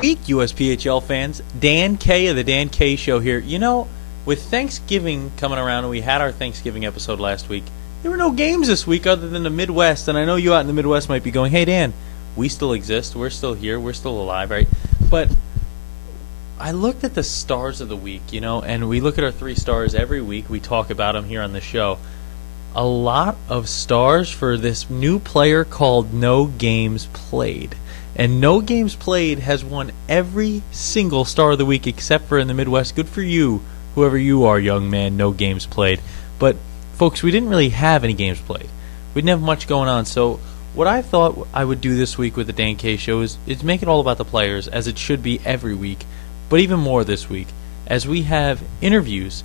Week, USPHL fans. Dan K of the Dan K Show here. You know, with Thanksgiving coming around, and we had our Thanksgiving episode last week, there were no games this week other than the Midwest. And I know you out in the Midwest might be going, hey, Dan, we still exist. We're still here. We're still alive, right? But I looked at the stars of the week, you know, and we look at our 3 stars every week. We talk about them here on the show. A lot of stars for this new player called No Games Played. And No Games Played has won every single Star of the Week except for in the Midwest. Good for you, whoever you are, young man, No Games Played. But, folks, we didn't really have any games played. We didn't have much going on. So what I thought I would do this week with the Dan K Show is make it all about the players, as it should be every week, but even more this week, as we have interviews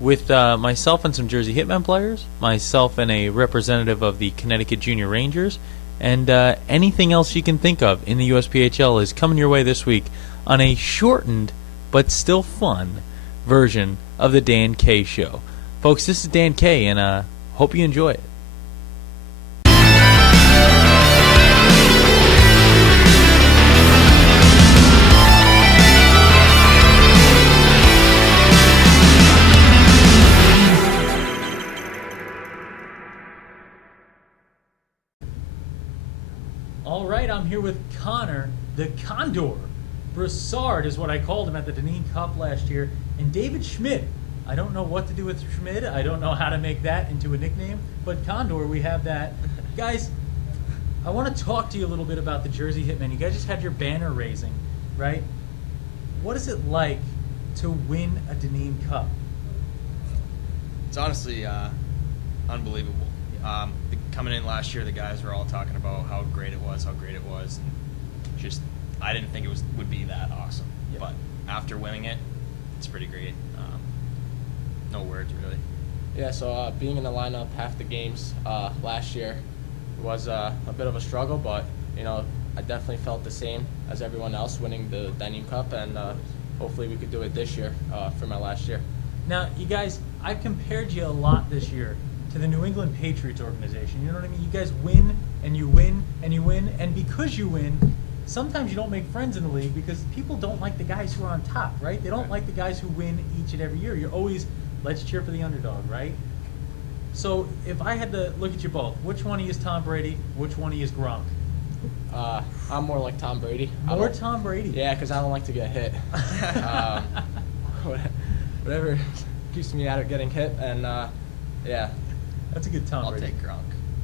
with myself and some Jersey Hitmen players, myself and a representative of the Connecticut Junior Rangers, and anything else you can think of in the USPHL is coming your way this week on a shortened but still fun version of the Dan K Show. Folks, this is Dan K, and hope you enjoy it. All right, I'm here with Conor, the Condor. Brassard is what I called him at the Deneen Cup last year. And David Szmyd. I don't know what to do with Szmyd. I don't know how to make that into a nickname. But Condor, we have that. Guys, I want to talk to you a little bit about the Jersey Hitmen. You guys just had your banner raising, right? What is it like to win a Deneen Cup? It's honestly unbelievable. Coming in last year, the guys were all talking about how great it was, and just I didn't think it would be that awesome. Yep. But after winning it, it's pretty great. No words, really. Yeah, so being in the lineup half the games last year was a bit of a struggle, but you know I definitely felt the same as everyone else winning the Deneen Cup, and hopefully we could do it this year for my last year. Now, you guys, I've compared you a lot this year to the New England Patriots organization. You know what I mean? You guys win, and you win, and you win, and because you win, sometimes you don't make friends in the league because people don't like the guys who are on top, right? They don't like the guys who win each and every year. You're always, let's cheer for the underdog, right? So if I had to look at you both, which one of you is Tom Brady? Which one of you is Gronk? I'm more like Tom Brady. More Tom Brady? Yeah, because I don't like to get hit. Whatever keeps me out of getting hit, and yeah. That's a good Tom I'll Brady. take Gronk.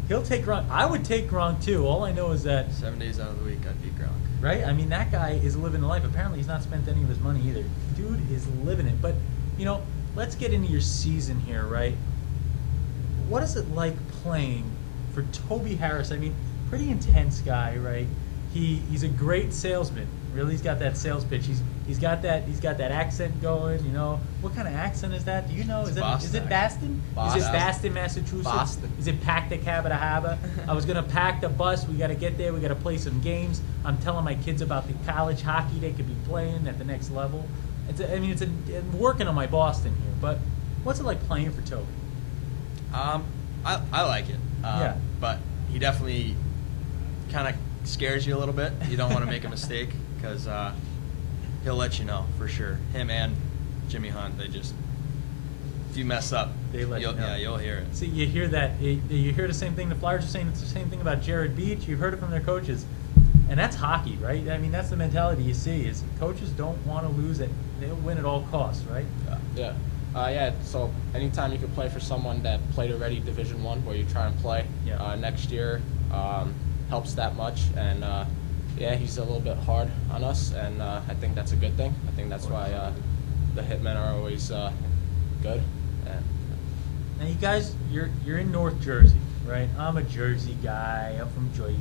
He'll take Gronk. I would take Gronk too. All I know is that 7 days out of the week, I'd be Gronk. Right? I mean, that guy is living the life. Apparently, he's not spent any of his money either. Dude is living it. But, you know, let's get into your season here, right? What is it like playing for Toby Harris? I mean, pretty intense guy, right? He's a great salesman. Really, he's got that sales pitch. He's got that accent going. You know, what kind of accent is that? Do you know? Is it Boston? Boston. Is it Boston, Massachusetts? Boston. Is it pack the cab at a haba? I was gonna pack the bus. We gotta get there. We gotta play some games. I'm telling my kids about the college hockey they could be playing at the next level. I'm working on my Boston here. But what's it like playing for Toby? I like it. Yeah. But he definitely kind of scares you a little bit. You don't want to make a mistake because he'll let you know for sure. Him and Jimmy Hunt, they just, if you mess up, They let you know. Yeah, you'll hear it. See, you hear that. You hear the same thing the Flyers are saying. It's the same thing about Jared Beach. You've heard it from their coaches. And that's hockey, right? I mean, that's the mentality you see is coaches don't want to lose it. They'll win at all costs, right? Yeah. Yeah, so anytime you can play for someone that played already Division I, where you try and play next year, helps that much. And yeah, he's a little bit hard on us, and I think that's a good thing. I think that's why the Hitmen are always good. And now, you guys, you're in North Jersey, right? I'm a Jersey guy. I'm from Jersey.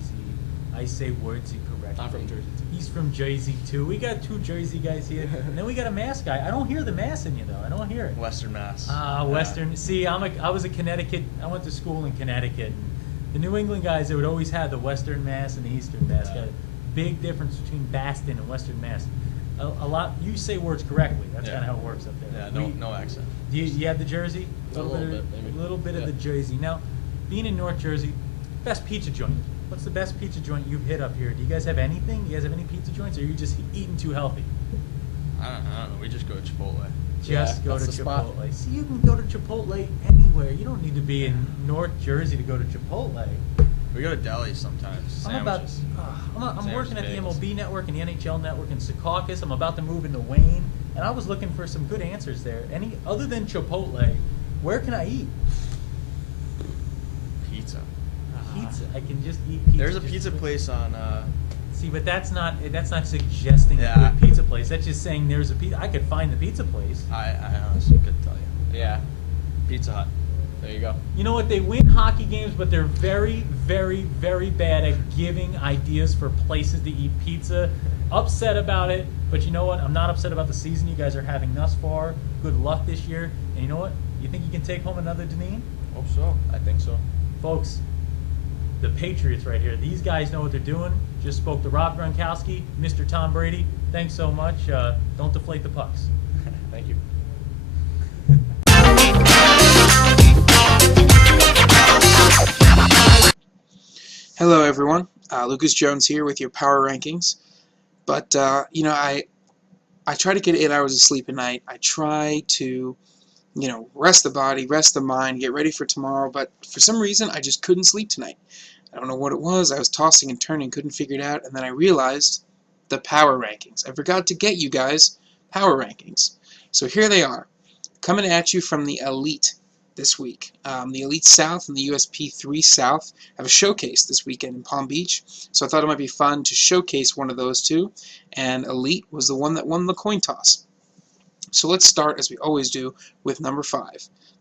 I say words incorrectly. I'm from Jersey too. He's from Jersey too. We got 2 Jersey guys here, and then we got a Mass guy. I don't hear the Mass in you though. I don't hear it. Western Mass. Western. See, I was a Connecticut. I went to school in Connecticut. And the New England guys, they would always have the Western Mass and the Eastern Mass. Yeah. Big difference between Boston and Western Mass. A lot. You say words correctly. That's kind of how it works up there. Yeah, no accent. Do you have the Jersey? A little bit, maybe. A little bit of the Jersey. Now, being in North Jersey, best pizza joint. What's the best pizza joint you've hit up here? Do you guys have anything? Do you guys have any pizza joints, or are you just eating too healthy? I don't know. We just go to Chipotle. Just go to that's the spot. Chipotle. See, you can go to Chipotle anywhere. You don't need to be in North Jersey to go to Chipotle. We go to delis sometimes. I'm Sandwiches. working at the bagels. MLB network and the NHL network in Secaucus. I'm about to move into Wayne, and I was looking for some good answers there. Any other than Chipotle, where can I eat? Pizza. Pizza. I can just eat pizza. There's a just pizza with- place on. See, but that's not suggesting Yeah. a good pizza place. That's just saying there's a pizza. I could find the pizza place. I honestly couldn't tell you. Yeah, Pizza Hut. there you go. You know what? They win hockey games, but they're very, very, very bad at giving ideas for places to eat pizza. Upset about it, but you know what? I'm not upset about the season you guys are having thus far. Good luck this year. And you know what? You think you can take home another Deneen? Hope so. I think so. Folks, the Patriots right here. These guys know what they're doing. Just spoke to Rob Gronkowski, Mr. Tom Brady. Thanks so much. Don't deflate the pucks. Thank you. Hello, everyone. Lucas Jones here with your power rankings. But I try to get 8 hours of sleep a night. I try to, rest the body, rest the mind, get ready for tomorrow. But for some reason, I just couldn't sleep tonight. I don't know what it was. I was tossing and turning, couldn't figure it out, and then I realized the power rankings. I forgot to get you guys power rankings. So here they are, coming at you from the Elite this week. The Elite South and the USP3 South have a showcase this weekend in Palm Beach, so I thought it might be fun to showcase one of those two, and Elite was the one that won the coin toss. So let's start, as we always do, with number 5,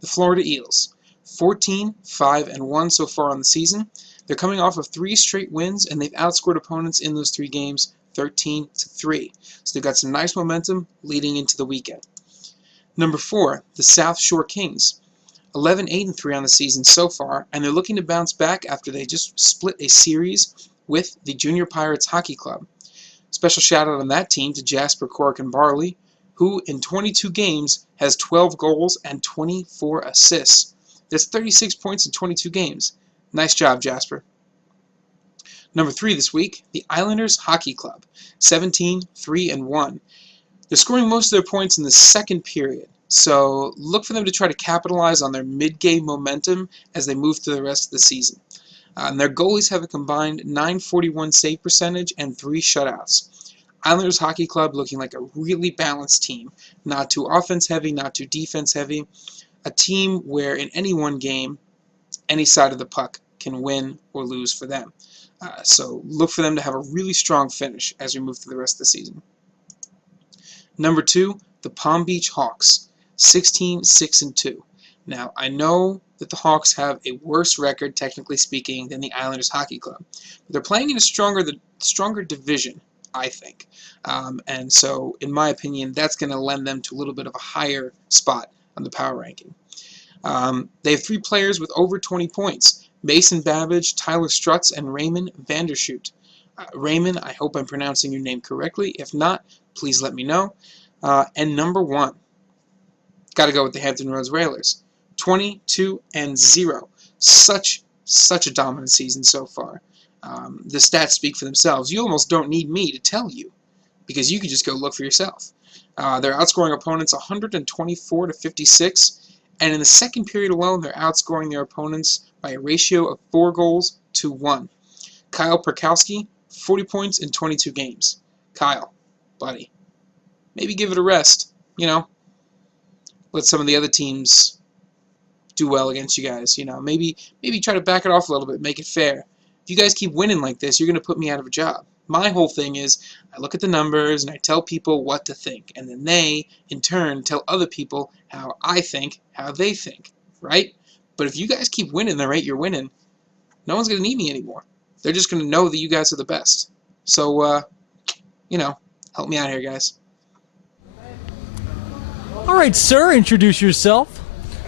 the Florida Eels. 14-5-1 so far on the season. They're coming off of 3 straight wins, and they've outscored opponents in those 3 games 13-3. So they've got some nice momentum leading into the weekend. Number 4, the South Shore Kings. 11-8-3 on the season so far, and they're looking to bounce back after they just split a series with the Junior Pirates Hockey Club. Special shout out on that team to Jasper, Cork, and Barley, who in 22 games has 12 goals and 24 assists. That's 36 points in 22 games. Nice job, Jasper. Number 3 this week, the Islanders Hockey Club. 17-3-1. They're scoring most of their points in the second period, so look for them to try to capitalize on their mid-game momentum as they move through the rest of the season. And their goalies have a combined .941 save percentage and 3 shutouts. Islanders Hockey Club looking like a really balanced team. Not too offense heavy, not too defense heavy. A team where in any one game, any side of the puck can win or lose for them. So look for them to have a really strong finish as we move through the rest of the season. Number 2, the Palm Beach Hawks. 16-6-2. Now, I know that the Hawks have a worse record, technically speaking, than the Islanders Hockey Club. But they're playing in a stronger division, I think. And so, in my opinion, that's going to lend them to a little bit of a higher spot on the power ranking. They have 3 players with over 20 points. Mason Babbage, Tyler Strutz, and Raymond Vandershoot. Raymond, I hope I'm pronouncing your name correctly. If not, please let me know. And number 1, got to go with the Hampton Roads Railers. 22-0. Such a dominant season so far. The stats speak for themselves. You almost don't need me to tell you, because you can just go look for yourself. They're outscoring opponents 124-56, and in the second period alone, they're outscoring their opponents by a ratio of 4 goals to 1. Kyle Perkowski, 40 points in 22 games. Kyle, buddy, maybe give it a rest. Let some of the other teams do well against you guys. Maybe try to back it off a little bit, make it fair. If you guys keep winning like this, you're going to put me out of a job. My whole thing is I look at the numbers and I tell people what to think, and then they, in turn, tell other people how I think, how they think, right? But if you guys keep winning the rate you're winning, no one's going to need me anymore. They're just going to know that you guys are the best. So, help me out here, guys. All right, sir, introduce yourself.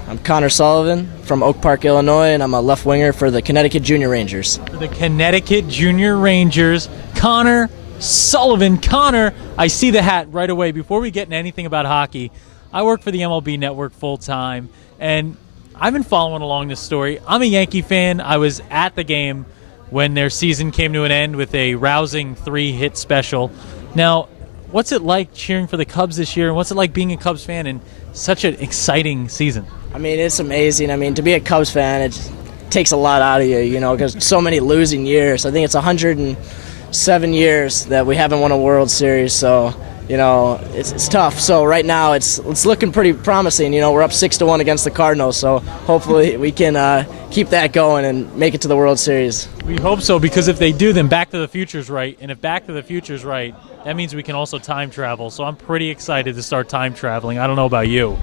I'm Conor Sullivan from Oak Park, Illinois, and I'm a left winger for the Connecticut Junior Rangers. For the Connecticut Junior Rangers, Conor Sullivan. Conor, I see the hat right away. Before we get into anything about hockey, I work for the MLB Network full-time, and I've been following along this story. I'm a Yankee fan. I was at the game when their season came to an end with a rousing 3-hit special. Now, what's it like cheering for the Cubs this year, and what's it like being a Cubs fan in such an exciting season? I mean, it's amazing. I mean, to be a Cubs fan, it takes a lot out of you, you know, because so many losing years. I think it's 107 years that we haven't won a World Series, so, you know, it's tough. So right now it's looking pretty promising. You know, we're up 6-1 against the Cardinals, so hopefully we can keep that going and make it to the World Series. We hope so, because if they do, then Back to the Future's right, and if Back to the Future's right, that means we can also time travel. So I'm pretty excited to start time traveling. I don't know about you.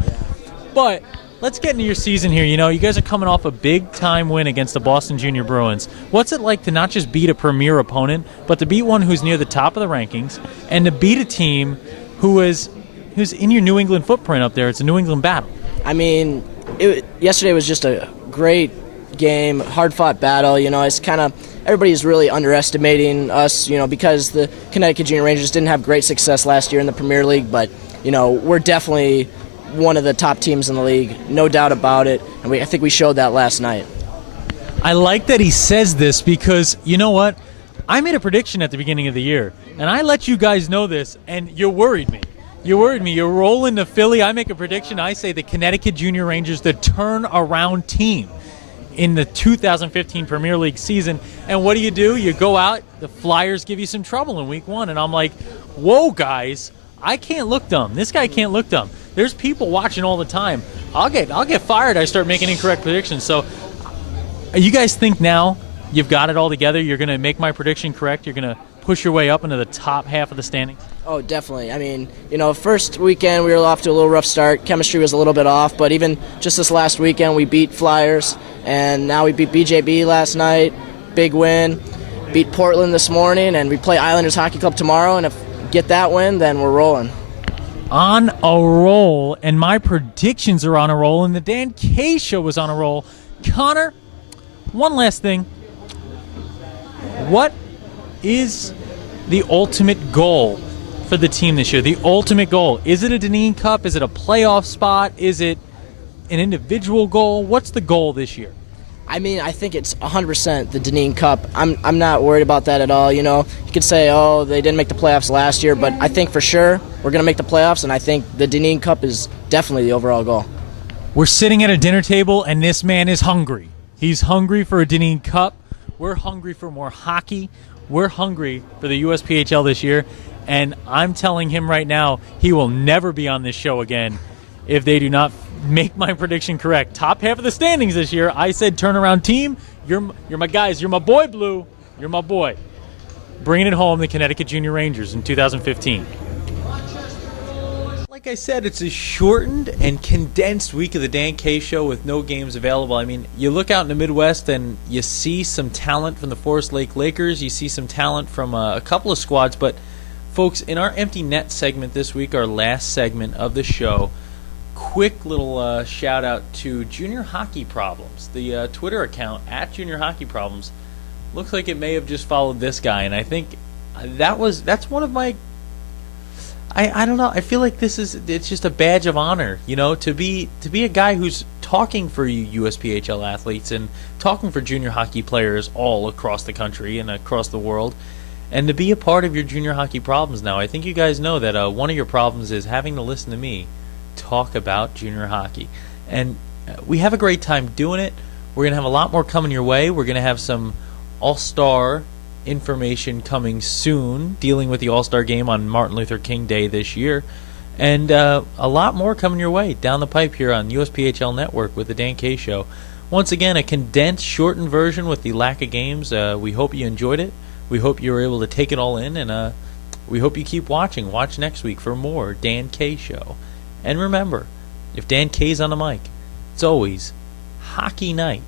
But let's get into your season here. You know, you guys are coming off a big-time win against the Boston Junior Bruins. What's it like to not just beat a premier opponent, but to beat one who's near the top of the rankings, and to beat a team who's in your New England footprint up there? It's a New England battle. I mean, yesterday was just a great game, hard-fought battle. You know, it's kind of everybody's really underestimating us, you know, because the Connecticut Junior Rangers didn't have great success last year in the Premier League, but, you know, we're definitely one of the top teams in the league, no doubt about it, and I think we showed that last night. I like that he says this because, you know what, I made a prediction at the beginning of the year, and I let you guys know this, and you worried me. You're rolling to Philly. I make a prediction. I say the Connecticut Junior Rangers, the turnaround team in the 2015 Premier League season. And what do? You go out, the Flyers give you some trouble in week 1, and I'm like, whoa, guys, I can't look dumb. This guy can't look dumb. There's people watching all the time. I'll get fired. I start making incorrect predictions. So you guys think now you've got it all together? You're going to make my prediction correct? You're going to push your way up into the top half of the standings? Oh, definitely. I mean, you know, first weekend we were off to a little rough start. Chemistry was a little bit off, but even just this last weekend we beat Flyers, and now we beat BJB last night. Big win. Beat Portland this morning, and we play Islanders Hockey Club tomorrow, and if we get that win, then we're rolling. On a roll, and my predictions are on a roll, and the Dan K Show was on a roll. Connor, one last thing. What is the ultimate goal for the team this year? The ultimate goal. Is it a Dineen Cup? Is it a playoff spot? Is it an individual goal? What's the goal this year? I mean, I think it's 100% the Dineen Cup. I'm not worried about that at all. You know, you could say, oh, they didn't make the playoffs last year, but I think for sure we're going to make the playoffs, and I think the Dineen Cup is definitely the overall goal. We're sitting at a dinner table, and this man is hungry. He's hungry for a Dineen Cup. We're hungry for more hockey. We're hungry for the USPHL this year, and I'm telling him right now he will never be on this show again if they do not make my prediction correct. Top half of the standings this year. I said turnaround team. You're my guys. You're my boy, Blue. You're my boy. Bringing it home, the Connecticut Junior Rangers in 2015. Like I said, it's a shortened and condensed week of the Dan K Show with no games available. I mean, you look out in the Midwest and you see some talent from the Forest Lake Lakers. You see some talent from a couple of squads. But, folks, in our Empty Net segment this week, our last segment of the show, quick little shout out to Junior Hockey Problems. The Twitter account at Junior Hockey Problems looks like it may have just followed this guy, and I think that's one of my. I don't know. I feel like it's just a badge of honor, you know, to be a guy who's talking for you USPHL athletes and talking for junior hockey players all across the country and across the world, and to be a part of your Junior Hockey Problems now. I think you guys know that one of your problems is having to listen to me talk about junior hockey, and we have a great time doing it. We're going to have a lot more coming your way. We're going to have some all-star information coming soon, dealing with the all-star game on Martin Luther King Day this year, and a lot more coming your way down the pipe here on USPHL Network with the Dan K Show. Once again, a condensed, shortened version with the lack of games. We hope you enjoyed it. We hope you were able to take it all in, and we hope you keep watching. Watch next week for more Dan K Show. And remember, if Dan K's on the mic, it's always hockey night.